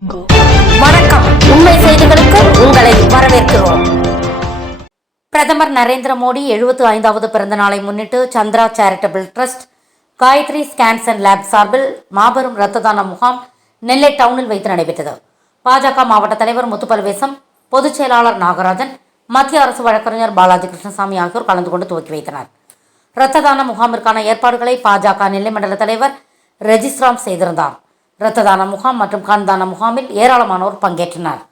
வணக்கம். உண்மை செய்திகளுக்கு உங்களை வரவேற்கிறோம். பிரதமர் நரேந்திர மோடி 75வது பிறந்த நாளை முன்னிட்டு Chandra charitable trust, Gayathri scans and lab சார்பில் மாபெரும் இரத்த தான முகாம் நெல்லை டவுனில் வைத்து நடைபெற்றது. பாஜக மாவட்ட தலைவர் முத்துப்பல்வேசம், பொதுச் செயலாளர் நாகராஜன், மத்திய அரசு வழக்கறிஞர் பாலாஜி கிருஷ்ணசாமி ஆகியோர் கலந்து கொண்டு துவக்கி வைத்தனர். இரத்த தான முகாமிற்கான ஏற்பாடுகளை பாஜக நெல்லை மண்டல தலைவர் ரெஜிஸ்ராம் செய்திருந்தார். இரத்த தான முகாம் மற்றும் கண் தான முகாமில் ஏராளமானோர் பங்கேற்றனர்.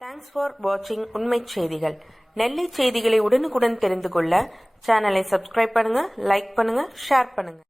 Thanks for watching உண்மை செய்திகள். நெல்லை செய்திகளை உடனுக்குடன் தெரிந்து கொள்ள சேனலை சப்ஸ்கிரைப் பண்ணுங்க, லைக் பண்ணுங்க, ஷேர் பண்ணுங்க.